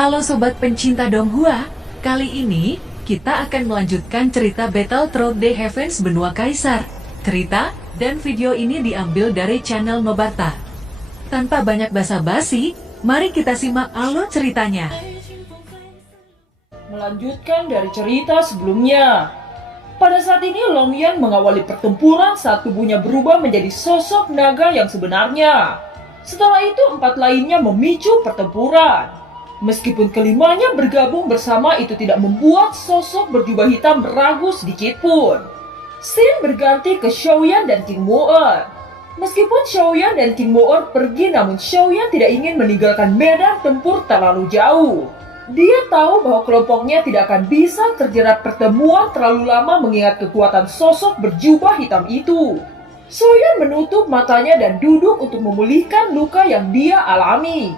Halo sobat pencinta Donghua, kali ini kita akan melanjutkan cerita Battle Through the Heavens Benua Kaisar. Cerita dan video ini diambil dari channel Nobarta. Tanpa banyak basa-basi, mari kita simak alur ceritanya. Melanjutkan dari cerita sebelumnya. Pada saat ini Longyan mengawali pertempuran saat tubuhnya berubah menjadi sosok naga yang sebenarnya. Setelah itu 4 lainnya memicu pertempuran. Meskipun kelimanya bergabung bersama, itu tidak membuat sosok berjubah hitam ragu sedikitpun. Scene berganti ke Xiaoyan dan King Moer. Meskipun Xiaoyan dan King Moer pergi, namun Xiaoyan tidak ingin meninggalkan medan tempur terlalu jauh. Dia tahu bahwa kelompoknya tidak akan bisa terjerat pertemuan terlalu lama mengingat kekuatan sosok berjubah hitam itu. Xiaoyan menutup matanya dan duduk untuk memulihkan luka yang dia alami.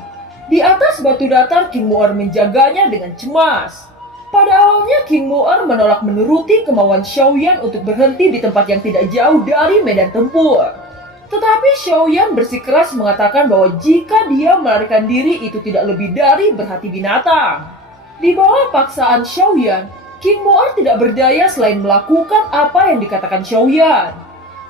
Di atas batu datar, King Moer menjaganya dengan cemas. Pada awalnya, King Moer menolak menuruti kemauan Xiaoyan untuk berhenti di tempat yang tidak jauh dari medan tempur. Tetapi Xiaoyan bersikeras mengatakan bahwa jika dia melarikan diri itu tidak lebih dari berhati binatang. Di bawah paksaan Xiaoyan, King Moer tidak berdaya selain melakukan apa yang dikatakan Xiaoyan.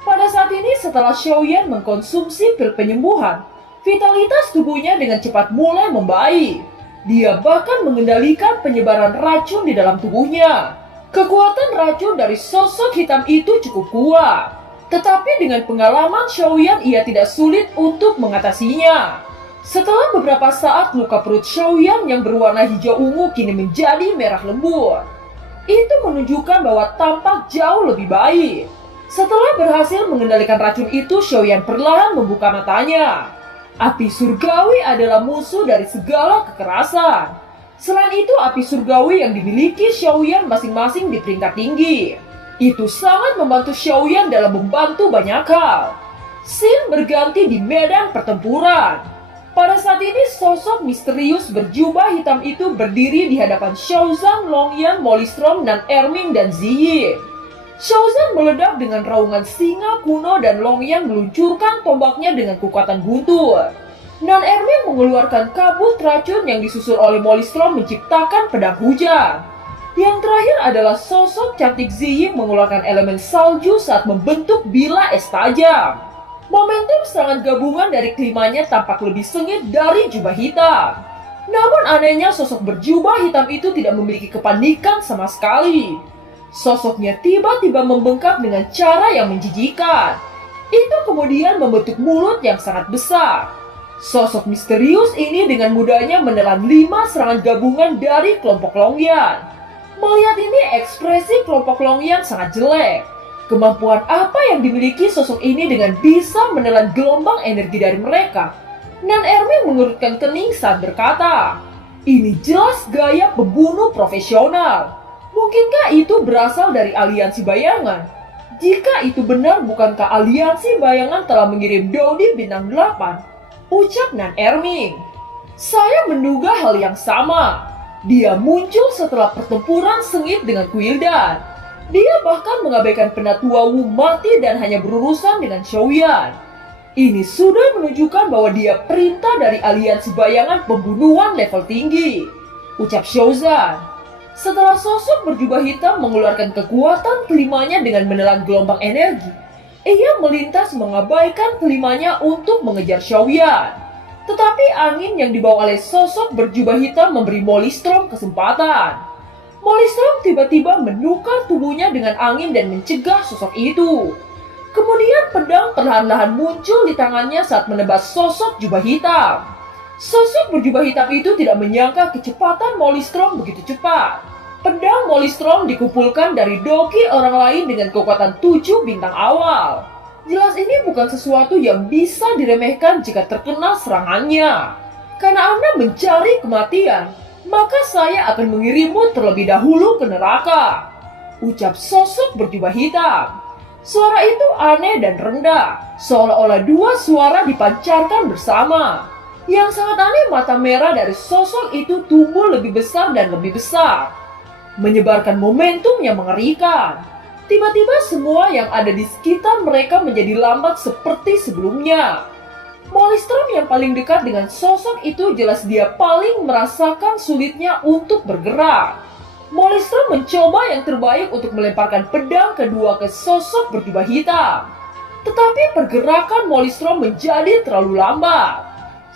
Pada saat ini, setelah Xiaoyan mengkonsumsi pil penyembuhan, vitalitas tubuhnya dengan cepat mulai membaik. Dia bahkan mengendalikan penyebaran racun di dalam tubuhnya. Kekuatan racun dari sosok hitam itu cukup kuat. Tetapi dengan pengalaman Xiaoyan, ia tidak sulit untuk mengatasinya. Setelah beberapa saat, luka perut Xiaoyan yang berwarna hijau ungu kini menjadi merah lembut. Itu menunjukkan bahwa tampak jauh lebih baik. Setelah berhasil mengendalikan racun itu, Xiaoyan perlahan membuka matanya. Api surgawi adalah musuh dari segala kekerasan. Selain itu, api surgawi yang dimiliki Xiaoyan masing-masing di peringkat tinggi. Itu sangat membantu Xiaoyan dalam membantu banyak hal. Scene berganti di medan pertempuran. Pada saat ini, sosok misterius berjubah hitam itu berdiri di hadapan Xiaozan, Longyan, Molistrom, Nan Erming, dan Ziyi. Xiaozan meledak dengan raungan singa kuno dan Longyan meluncurkan tombaknya dengan kekuatan guntur. Nan Erming mengeluarkan kabut racun yang disusul oleh Molistrom menciptakan pedang hujan. Yang terakhir adalah sosok cantik Ziyi mengeluarkan elemen salju saat membentuk bila es tajam. Momentum serangan gabungan dari kelimanya tampak lebih sengit dari jubah hitam. Namun anehnya sosok berjubah hitam itu tidak memiliki kepanikan sama sekali. Sosoknya tiba-tiba membengkak dengan cara yang menjijikan. Itu kemudian membentuk mulut yang sangat besar. Sosok misterius ini dengan mudahnya menelan 5 serangan gabungan dari kelompok Longyan. Melihat ini, ekspresi kelompok Longyan sangat jelek. Kemampuan apa yang dimiliki sosok ini dengan bisa menelan gelombang energi dari mereka? Nan Erming mengerutkan kening saat berkata, "Ini jelas gaya pembunuh profesional. Mungkinkah itu berasal dari aliansi bayangan? Jika itu benar, bukankah aliansi bayangan telah mengirim Dodi bintang 8? Ucap Nan Erming. "Saya menduga hal yang sama. Dia muncul setelah pertempuran sengit dengan Kuildan. Dia bahkan mengabaikan Penatua Wu mati dan hanya berurusan dengan Xiaoyan. Ini sudah menunjukkan bahwa dia perintah dari aliansi bayangan pembunuhan level tinggi," ucap Xiaozan. Setelah sosok berjubah hitam mengeluarkan kekuatan kelimanya dengan menelan gelombang energi, ia melintas mengabaikan kelimanya untuk mengejar Xiaoyan. Tetapi angin yang dibawa oleh sosok berjubah hitam memberi Molistrom kesempatan. Molistrom tiba-tiba menukar tubuhnya dengan angin dan mencegah sosok itu. Kemudian pedang perlahan-lahan muncul di tangannya saat menebas sosok jubah hitam. Sosok berjubah hitam itu tidak menyangka kecepatan Molistrom begitu cepat. Pedang Molistrom dikumpulkan dari doki orang lain dengan kekuatan 7 bintang awal. Jelas ini bukan sesuatu yang bisa diremehkan jika terkena serangannya. Karena Anda mencari kematian, maka saya akan mengirimmu terlebih dahulu ke neraka, ucap sosok berjubah hitam. Suara itu aneh dan rendah, seolah-olah 2 suara dipancarkan bersama. Yang sangat aneh, mata merah dari sosok itu tumbuh lebih besar dan lebih besar, menyebarkan momentum yang mengerikan. Tiba-tiba semua yang ada di sekitar mereka menjadi lambat seperti sebelumnya. Molistrom yang paling dekat dengan sosok itu jelas dia paling merasakan sulitnya untuk bergerak. Molistrom mencoba yang terbaik untuk melemparkan pedang kedua ke sosok berjubah hitam. Tetapi pergerakan Molistrom menjadi terlalu lambat.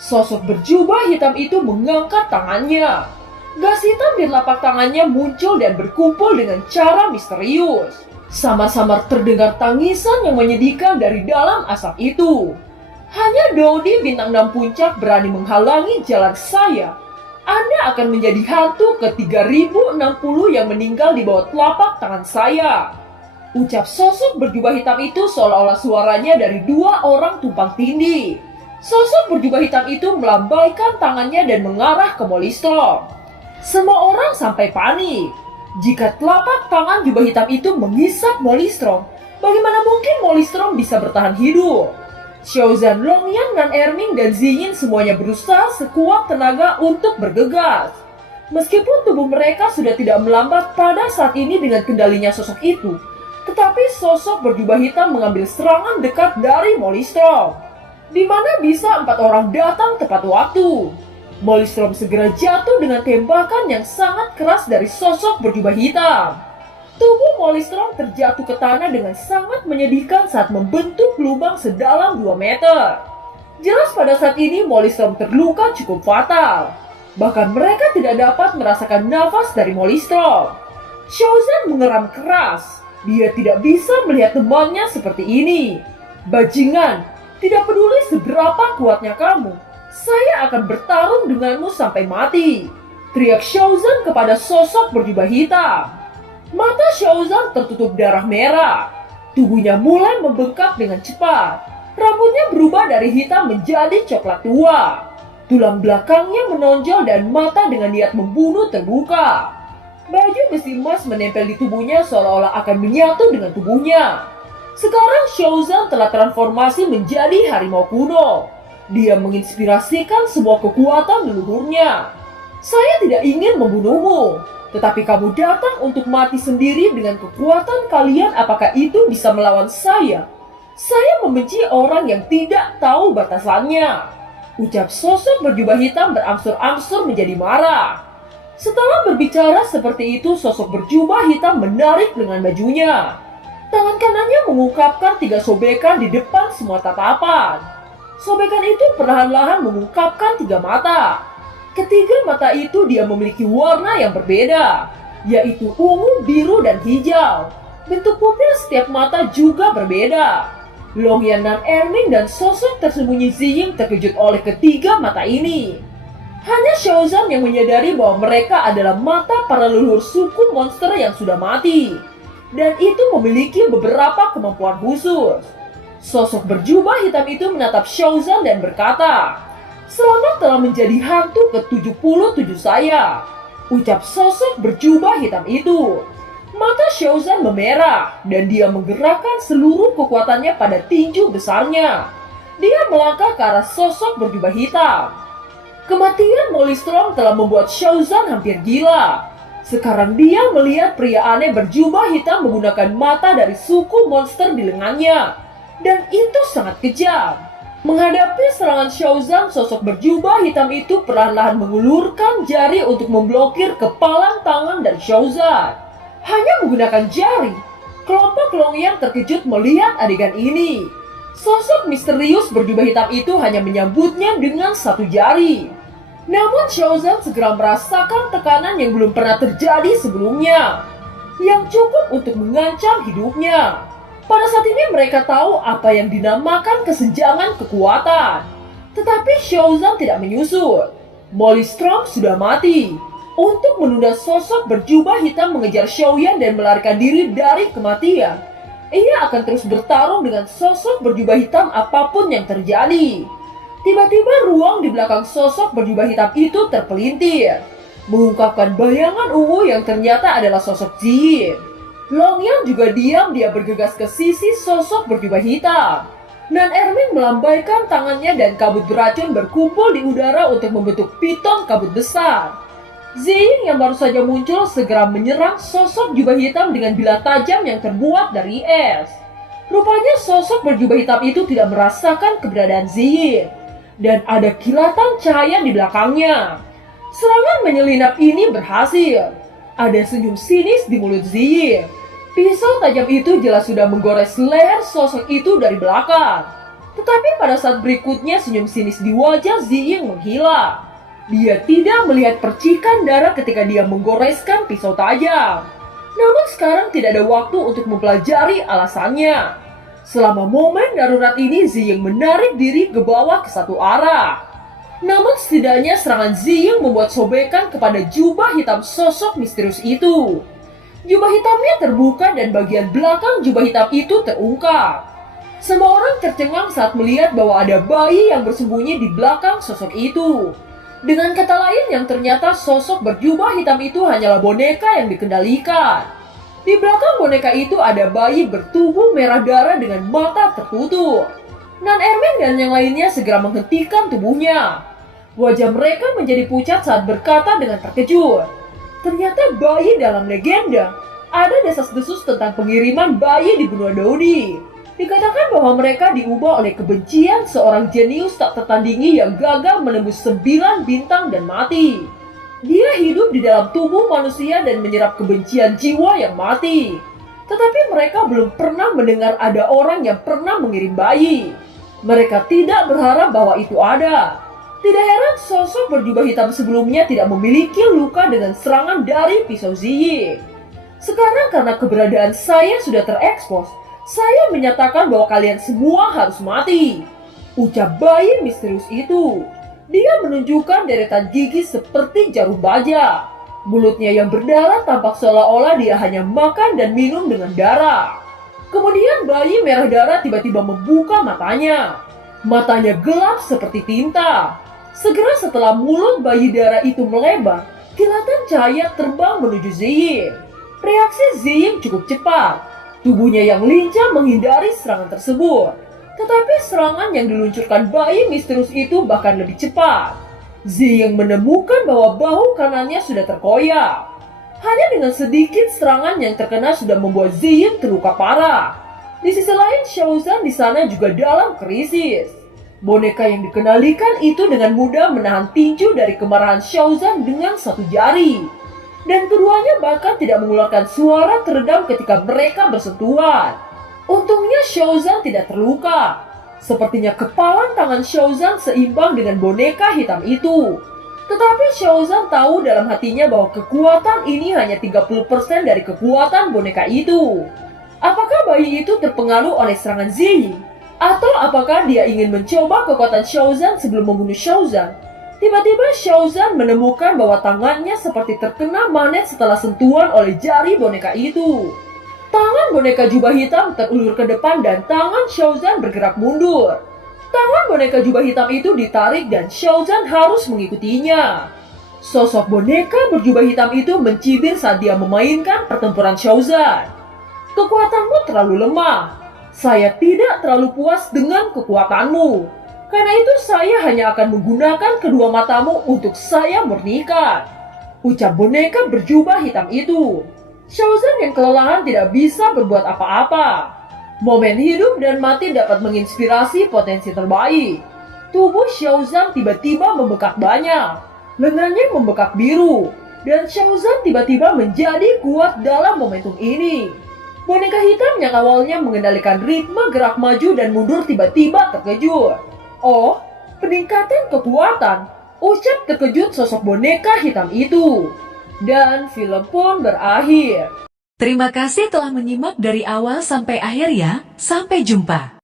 Sosok berjubah hitam itu mengangkat tangannya. Gas hitam di telapak tangannya muncul dan berkumpul dengan cara misterius. Sama-sama terdengar tangisan yang menyedihkan dari dalam asap itu. Hanya Dodi bintang 6 puncak berani menghalangi jalan saya. Anda akan menjadi hantu ke-3060 yang meninggal di bawah telapak tangan saya. Ucap sosok berjubah hitam itu seolah-olah suaranya dari 2 orang tumpang tindih. Sosok berjubah hitam itu melambaikan tangannya dan mengarah ke Molistrom. Semua orang sampai panik. Jika telapak tangan jubah hitam itu menghisap Molistrom, bagaimana mungkin Molistrom bisa bertahan hidup? Xiaozan, Longyan, Nan Erming, dan Ziyin semuanya berusaha sekuat tenaga untuk bergegas. Meskipun tubuh mereka sudah tidak melambat pada saat ini dengan kendalinya sosok itu, tetapi sosok berjubah hitam mengambil serangan dekat dari Molistrom. Di mana bisa 4 orang datang tepat waktu. Molistrom segera jatuh dengan tembakan yang sangat keras dari sosok berjubah hitam. Tubuh Molistrom terjatuh ke tanah dengan sangat menyedihkan saat membentuk lubang sedalam 2 meter. Jelas pada saat ini Molistrom terluka cukup fatal. Bahkan mereka tidak dapat merasakan nafas dari Molistrom. Xiaozan mengeram keras. Dia tidak bisa melihat temannya seperti ini. Bajingan, tidak peduli seberapa kuatnya kamu, saya akan bertarung denganmu sampai mati. Teriak Xiaozan kepada sosok berjubah hitam. Mata Xiaozan tertutup darah merah. Tubuhnya mulai membengkak dengan cepat. Rambutnya berubah dari hitam menjadi coklat tua. Tulang belakangnya menonjol dan mata dengan niat membunuh terbuka. Baju besi emas menempel di tubuhnya seolah-olah akan menyatu dengan tubuhnya. Sekarang Xiaozan telah transformasi menjadi harimau kuno. Dia menginspirasikan semua kekuatan leluhurnya. Saya tidak ingin membunuhmu, tetapi kamu datang untuk mati sendiri dengan kekuatan kalian. Apakah itu bisa melawan saya? Saya membenci orang yang tidak tahu batasannya. Ucap sosok berjubah hitam berangsur-angsur menjadi marah. Setelah berbicara seperti itu, sosok berjubah hitam menarik lengan bajunya. Tangan kanannya mengungkapkan 3 sobekan di depan semua tatapan. Sobekan itu perlahan-lahan mengungkapkan 3 mata. Ketiga mata itu dia memiliki warna yang berbeda, yaitu ungu, biru, dan hijau. Bentuk pupil setiap mata juga berbeda. Longyan, Nan Erming, dan sosok tersembunyi Ziyin terkejut oleh ketiga mata ini. Hanya Xiaozan yang menyadari bahwa mereka adalah mata para leluhur suku monster yang sudah mati. Dan itu memiliki beberapa kemampuan khusus. Sosok berjubah hitam itu menatap Xiaozan dan berkata, "Selamat telah menjadi hantu ke-77 saya," ucap sosok berjubah hitam itu. Mata Xiaozan memerah dan dia menggerakkan seluruh kekuatannya pada tinju besarnya. Dia melangkah ke arah sosok berjubah hitam. Kematian Molistrom telah membuat Xiaozan hampir gila. Sekarang dia melihat pria aneh berjubah hitam menggunakan mata dari suku monster di lengannya. Dan itu sangat kejam. Menghadapi serangan Xiaozan, sosok berjubah hitam itu perlahan-lahan mengulurkan jari untuk memblokir kepalan tangan dari Xiaozan. Hanya menggunakan jari. Kelompok Longyan terkejut melihat adegan ini. Sosok misterius berjubah hitam itu hanya menyambutnya dengan 1 jari. Namun Xiaozan segera merasakan tekanan yang belum pernah terjadi sebelumnya, yang cukup untuk mengancam hidupnya. Pada saat ini mereka tahu apa yang dinamakan kesenjangan kekuatan. Tetapi Xiaozan tidak menyusut. Molistrom sudah mati. Untuk menunda sosok berjubah hitam mengejar Xiaoyan dan melarikan diri dari kematian, ia akan terus bertarung dengan sosok berjubah hitam apapun yang terjadi. Tiba-tiba ruang di belakang sosok berjubah hitam itu terpelintir, mengungkapkan bayangan ungu yang ternyata adalah sosok Ziyin. Longyan juga diam, dia bergegas ke sisi sosok berjubah hitam. Nan Erming melambaikan tangannya dan kabut beracun berkumpul di udara untuk membentuk piton kabut besar. Ziyin yang baru saja muncul segera menyerang sosok jubah hitam dengan bilah tajam yang terbuat dari es. Rupanya sosok berjubah hitam itu tidak merasakan keberadaan Ziyin. dan ada kilatan cahaya di belakangnya. Serangan menyelinap ini berhasil. Ada senyum sinis di mulut Ziying. Pisau tajam itu jelas sudah menggores leher sosok itu dari belakang. Tetapi pada saat berikutnya senyum sinis di wajah Ziying menghilang. Dia tidak melihat percikan darah ketika dia menggoreskan pisau tajam. Namun sekarang tidak ada waktu untuk mempelajari alasannya. Selama momen darurat ini Ziying menarik diri ke bawah ke satu arah. Namun setidaknya serangan Ziying membuat sobekan kepada jubah hitam sosok misterius itu. Jubah hitamnya terbuka dan bagian belakang jubah hitam itu terungkap. Semua orang tercengang saat melihat bahwa ada bayi yang bersembunyi di belakang sosok itu. Dengan kata lain, yang ternyata sosok berjubah hitam itu hanyalah boneka yang dikendalikan. Di belakang boneka itu ada bayi bertubuh merah darah dengan mata tertutup. Nan Erming dan yang lainnya segera menghentikan tubuhnya. Wajah mereka menjadi pucat saat berkata dengan terkejut. Ternyata bayi dalam legenda. Ada desas-desus tentang pengiriman bayi di benua Dodi. Dikatakan bahwa mereka diubah oleh kebencian seorang jenius tak tertandingi yang gagal menembus 9 bintang dan mati. Dia hidup di dalam tubuh manusia dan menyerap kebencian jiwa yang mati. Tetapi mereka belum pernah mendengar ada orang yang pernah mengirim bayi. Mereka tidak berharap bahwa itu ada. Tidak heran sosok berjubah hitam sebelumnya tidak memiliki luka dengan serangan dari pisau Ziying. Sekarang karena keberadaan saya sudah terekspos, saya menyatakan bahwa kalian semua harus mati. Ucap bayi misterius itu. Dia menunjukkan deretan gigi seperti jarum baja. Mulutnya yang berdarah tampak seolah-olah dia hanya makan dan minum dengan darah. Kemudian bayi merah darah tiba-tiba membuka matanya. Matanya gelap seperti tinta. Segera setelah mulut bayi darah itu melebar, kilatan cahaya terbang menuju Ziying. Reaksi Ziying cukup cepat. Tubuhnya yang lincah menghindari serangan tersebut. Tetapi serangan yang diluncurkan bayi misterius itu bahkan lebih cepat. Ziying menemukan bahwa bahu kanannya sudah terkoyak. Hanya dengan sedikit serangan yang terkena sudah membuat Ziying terluka parah. Di sisi lain, Xiaozhan di sana juga dalam krisis. Boneka yang dikenalikan itu dengan mudah menahan tinju dari kemarahan Xiaozhan dengan satu jari. Dan keduanya bahkan tidak mengeluarkan suara teredam ketika mereka bersentuhan. Untungnya Xiaozhan tidak terluka. Sepertinya kepalan tangan Xiaozhan seimbang dengan boneka hitam itu. Tetapi Xiaozhan tahu dalam hatinya bahwa kekuatan ini hanya 30% dari kekuatan boneka itu. Apakah bayi itu terpengaruh oleh serangan Ziying? Atau apakah dia ingin mencoba kekuatan Xiaozhan sebelum membunuh Xiaozhan? Tiba-tiba Xiaozhan menemukan bahwa tangannya seperti terkena magnet setelah sentuhan oleh jari boneka itu. Tangan boneka jubah hitam terulur ke depan dan tangan Xiaozhan bergerak mundur. Tangan boneka jubah hitam itu ditarik dan Xiaozhan harus mengikutinya. Sosok boneka berjubah hitam itu mencibir saat dia memainkan pertempuran Xiaozhan. Kekuatanmu terlalu lemah. Saya tidak terlalu puas dengan kekuatanmu. Karena itu saya hanya akan menggunakan kedua matamu untuk saya murnikan. Ucap boneka berjubah hitam itu. Xiaozhan yang kelelahan tidak bisa berbuat apa-apa. Momen hidup dan mati dapat menginspirasi potensi terbaik. Tubuh Xiaozhan tiba-tiba membekak banyak. Lengannya membekak biru. Dan Xiaozhan tiba-tiba menjadi kuat dalam momentum ini. Boneka hitam yang awalnya mengendalikan ritme gerak maju dan mundur tiba-tiba terkejut. Oh, peningkatan kekuatan. Ucap terkejut sosok boneka hitam itu. Dan film pun berakhir. Terima kasih telah menyimak dari awal sampai akhir ya. Sampai jumpa.